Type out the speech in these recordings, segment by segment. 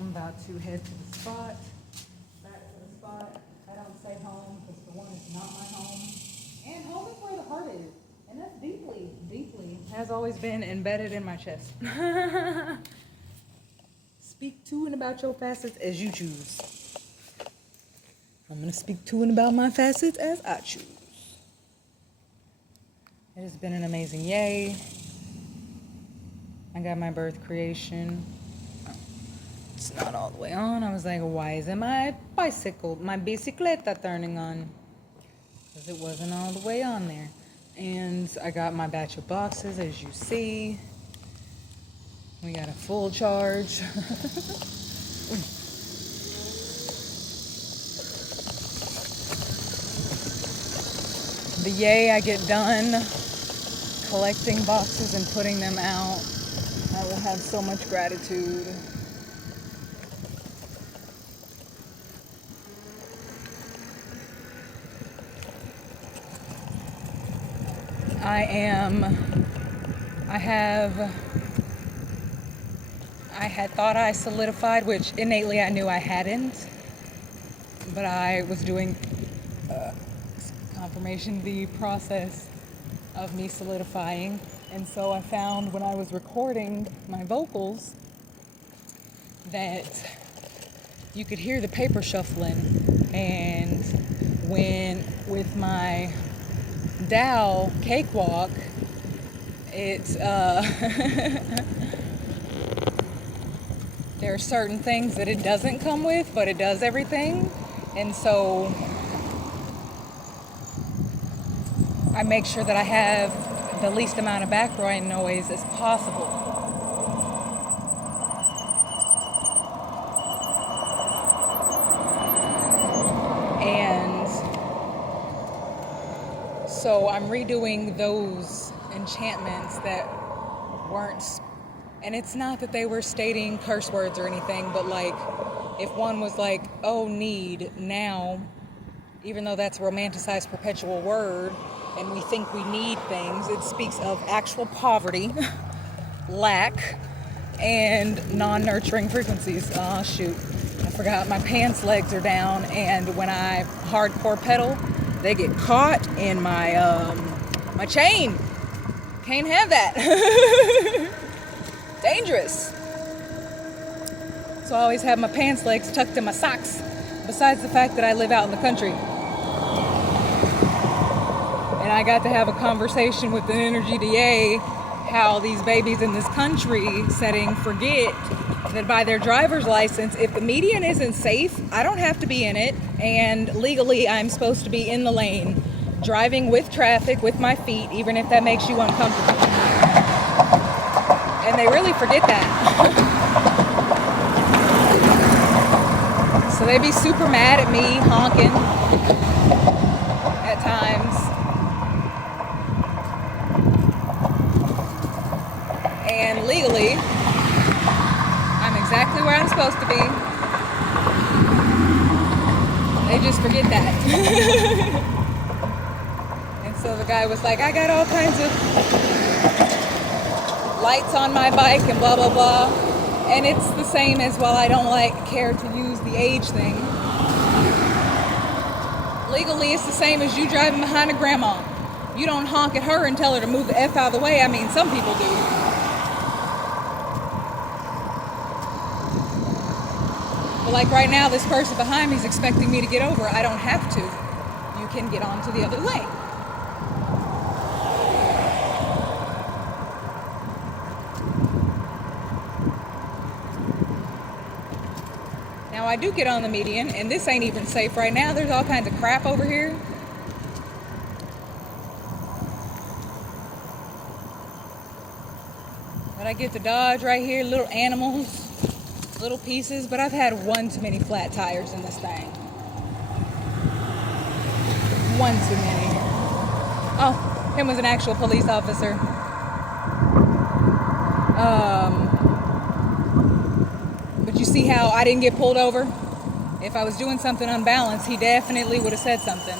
I'm about to head to the spot, back to the spot. I don't say home because for one, it's not my home. And home is where the heart is. And that's deeply, deeply, has always been embedded in my chest. Speak to and about your facets as you choose. I'm going to speak to and about my facets as I choose. It has been an amazing yay. I got my birth creation. It's not all the way on. I was like, why isn't my bicicleta turning on? Because it wasn't all the way on there. And I got my batch of boxes, as you see. We got a full charge. The yay I get done collecting boxes and putting them out, I will have so much gratitude. I had thought I solidified, which innately I knew I hadn't, but I was doing confirmation, the process of me solidifying. And so I found when I was recording my vocals that you could hear the paper shuffling, and when with my Dow cakewalk, it's there are certain things that it doesn't come with, but it does everything. And so I make sure that I have the least amount of background noise as possible. And so I'm redoing those enchantments that weren't, and it's not that they were stating curse words or anything, but like if one was like, oh, need, now, even though that's a romanticized perpetual word and we think we need things, it speaks of actual poverty, lack, and non-nurturing frequencies. Oh shoot, I forgot my pants legs are down, and when I hardcore pedal, they get caught in my my chain. Can't have that. Dangerous. So I always have my pants legs tucked in my socks, besides the fact that I live out in the country. And I got to have a conversation with an energy DA how these babies in this country setting forget that by their driver's license, if the median isn't safe, I don't have to be in it, and legally I'm supposed to be in the lane, driving with traffic with my feet, even if that makes you uncomfortable. And they really forget that. So they be super mad at me honking at times. And legally, I'm exactly where I'm supposed to be. They just forget that. And so the guy was like, I got all kinds of lights on my bike and blah, blah, blah. And it's the same as, well, I don't care to use the age thing. Legally, it's the same as you driving behind a grandma. You don't honk at her and tell her to move the F out of the way. I mean, some people do. But like right now, this person behind me is expecting me to get over. I don't have to. You can get onto the other lane. Now I do get on the median, and this ain't even safe right now. There's all kinds of crap over here. But I get to dodge right here, little animals, little pieces, but I've had one too many flat tires in this thing. One too many. Oh, him was an actual police officer. But you see how I didn't get pulled over? If I was doing something unbalanced, he definitely would have said something.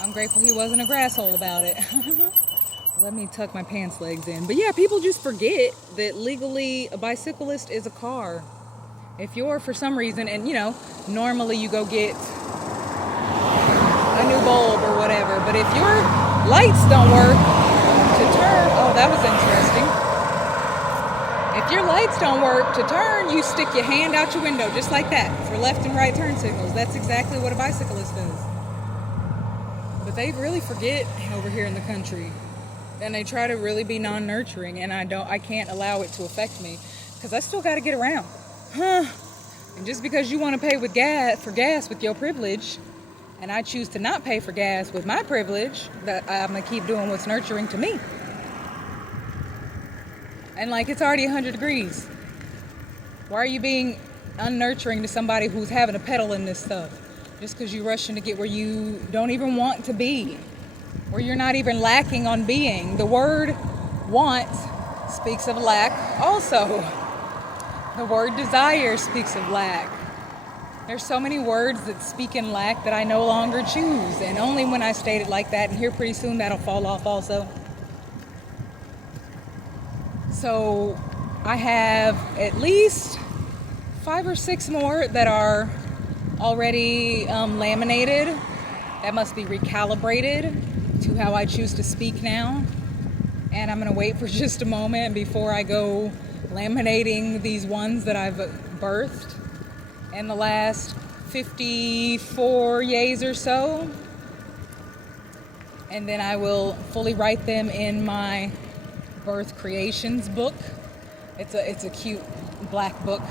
I'm grateful he wasn't a grasshole about it. Let me tuck my pants legs in. But yeah, people just forget that legally a bicyclist is a car. If you're, for some reason, and normally you go get a new bulb or whatever, but if your lights don't work to turn, oh, that was interesting. If your lights don't work to turn, you stick your hand out your window just like that for left and right turn signals. That's exactly what a bicyclist does. But they really forget over here in the country, and they try to really be non-nurturing, and I can't allow it to affect me because I still got to get around. And just because you want to pay for gas with your privilege, and I choose to not pay for gas with my privilege, that I'm going to keep doing what's nurturing to me. And it's already 100 degrees. Why are you being unnurturing to somebody who's having to pedal in this stuff? Just because you're rushing to get where you don't even want to be, where you're not even lacking on being. The word want speaks of lack also. The word desire speaks of lack. There's so many words that speak in lack that I no longer choose, and only when I state it like that, and here pretty soon that'll fall off also. So I have at least 5 or 6 more that are already laminated. That must be recalibrated to how I choose to speak now. And I'm going to wait for just a moment before I go laminating these ones that I've birthed in the last 54 years or so. And then I will fully write them in my Birth Creations book. It's a cute black book.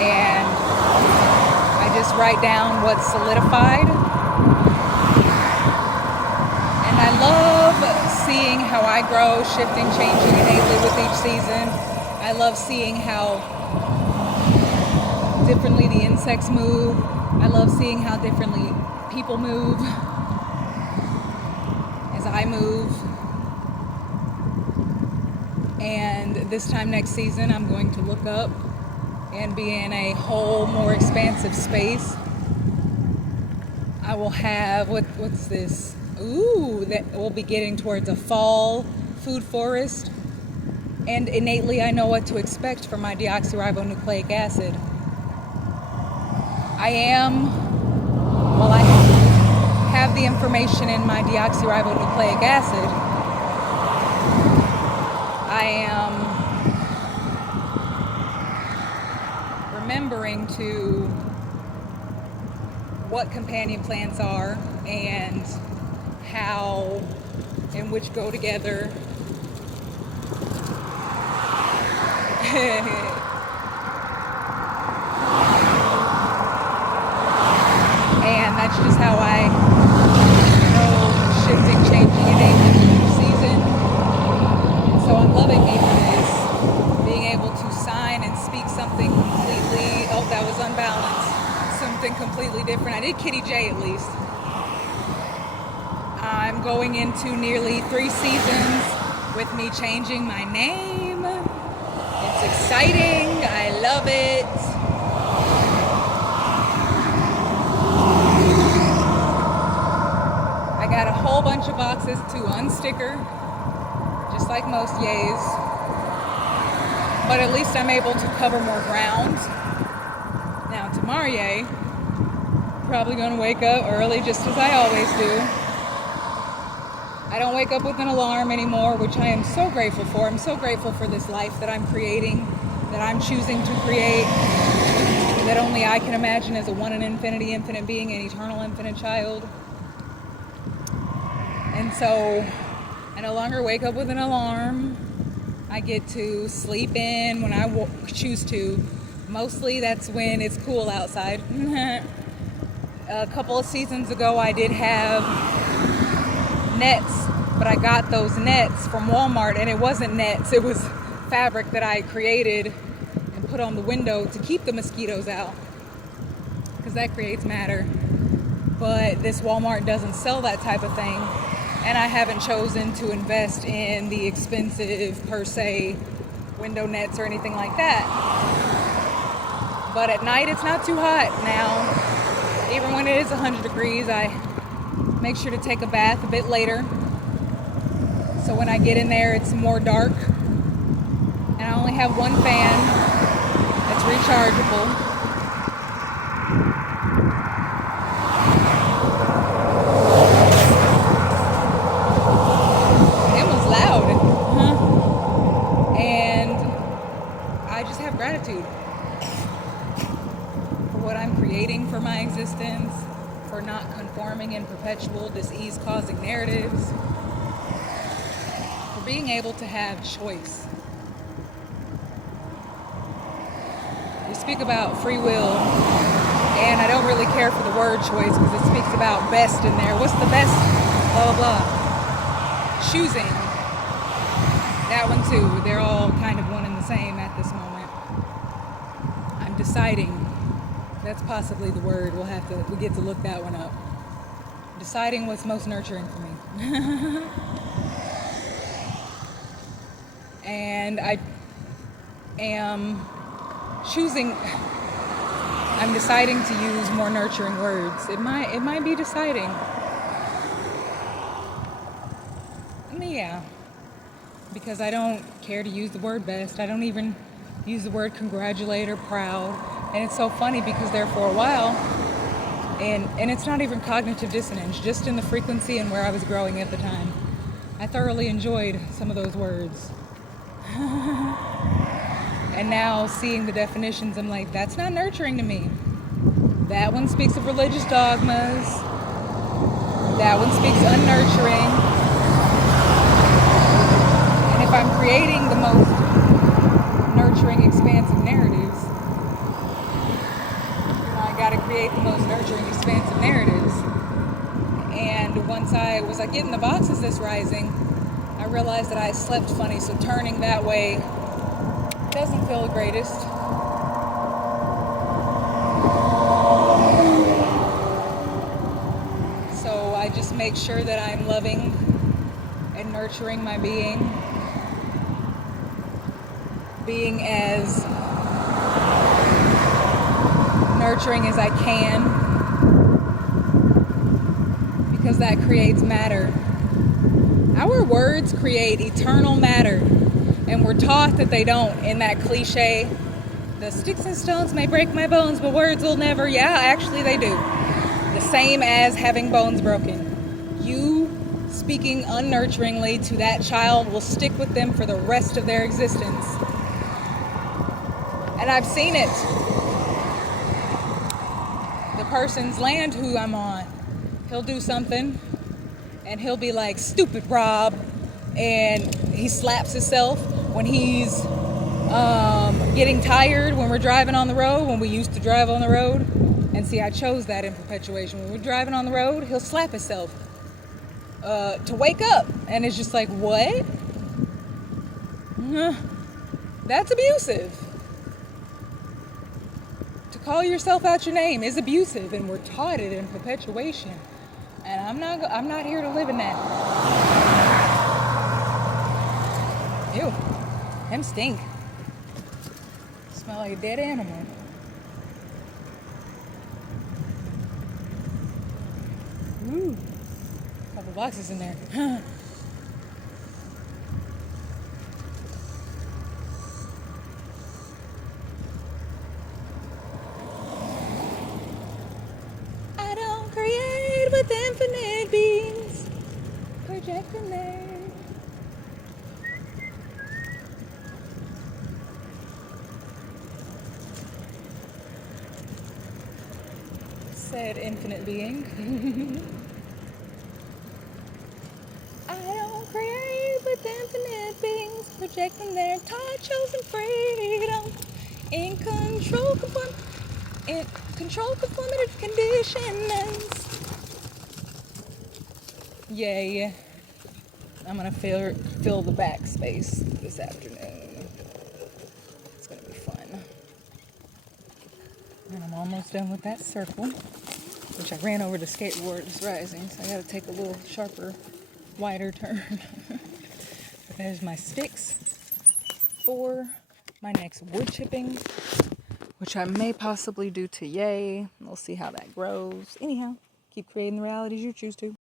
And I just write down what's solidified. And I love seeing how I grow, shifting, changing innately with each season. I love seeing how differently the insects move. I love seeing how differently people move as I move. And this time next season, I'm going to look up and be in a whole more expansive space. I will have, what's this? Ooh, that we'll be getting towards a fall food forest. And innately, I know what to expect from my deoxyribonucleic acid. I have the information in my deoxyribonucleic acid. I am remembering to what companion plants are and how and which go together. And that's just how I know shifting, changing, and aging each season. So I'm loving me for this, being able to sign and speak something completely, oh, that was unbalanced, something completely different. I did Kitty J at least. I'm going into nearly 3 seasons with me changing my name. It's exciting. I love it. I got a whole bunch of boxes to unsticker, just like most yays. But at least I'm able to cover more ground. Now tomorrow, yay, probably going to wake up early just as I always do. I don't wake up with an alarm anymore, which I am so grateful for. I'm so grateful for this life that I'm creating, that I'm choosing to create, that only I can imagine as a one in infinity, infinite being, an eternal, infinite child. And so I no longer wake up with an alarm. I get to sleep in when I choose to. Mostly that's when it's cool outside. A couple of seasons ago I did have nets, but I got those nets from Walmart, and it wasn't nets, it was fabric that I created and put on the window to keep the mosquitoes out, because that creates matter. But this Walmart doesn't sell that type of thing, and I haven't chosen to invest in the expensive per se window nets or anything like that. But at night it's not too hot now. Even when it is 100 degrees, I make sure to take a bath a bit later. So when I get in there, it's more dark. And I only have one fan that's rechargeable. It was loud. And I just have gratitude for what I'm creating for my existence, for not conforming in perpetual disease-causing narratives, for being able to have choice. We speak about free will, and I don't really care for the word choice because it speaks about best in there. What's the best? Blah, blah, blah. Choosing. That one too. They're all kind of one and the same at this moment. I'm deciding. That's possibly the word. We get to look that one up. Deciding what's most nurturing for me. And I am choosing, I'm deciding to use more nurturing words. It might be deciding. Yeah. Because I don't care to use the word best. I don't even use the word congratulate or proud. And it's so funny because there for a while, and it's not even cognitive dissonance, just in the frequency and where I was growing at the time, I thoroughly enjoyed some of those words. And now seeing the definitions, I'm like, that's not nurturing to me. That one speaks of religious dogmas. That one speaks unnurturing. And if I'm creating the most nurturing, expansive narratives, I got to create the most nurturing, expansive narratives. And once I was getting the boxes this rising, I realized that I slept funny, so turning that way doesn't feel the greatest. So I just make sure that I'm loving and nurturing my being as nurturing as I can, because that creates matter. Our words create eternal matter, and we're taught that they don't. In that cliche, the sticks and stones may break my bones, but words will never. Yeah, actually they do. The same as having bones broken. You speaking unnurturingly to that child will stick with them for the rest of their existence. And I've seen it. The person's land who I'm on, he'll do something and he'll be like, stupid Rob, and he slaps himself when he's getting tired when we're driving on the road, when we used to drive on the road. And see, I chose that in perpetuation. When we're driving on the road, he'll slap himself to wake up, and it's just like, what? That's abusive. To call yourself out your name is abusive, and we're taught it in perpetuation. And I'm not here to live in that. Ew, them stink. Smell like a dead animal. Ooh, couple boxes in there. I don't create with infinite beings, projecting there. Said infinite being. I don't create with infinite beings, projecting their entire chosen freedom in control conformative conditions. Yay. I'm gonna fill the backspace this afternoon. It's gonna be fun. And I'm almost done with that circle, which I ran over the skateboard this rising, so I gotta take a little sharper, wider turn. But there's my sticks for my next wood chipping, which I may possibly do today. We'll see how that grows. Anyhow, keep creating the realities you choose to.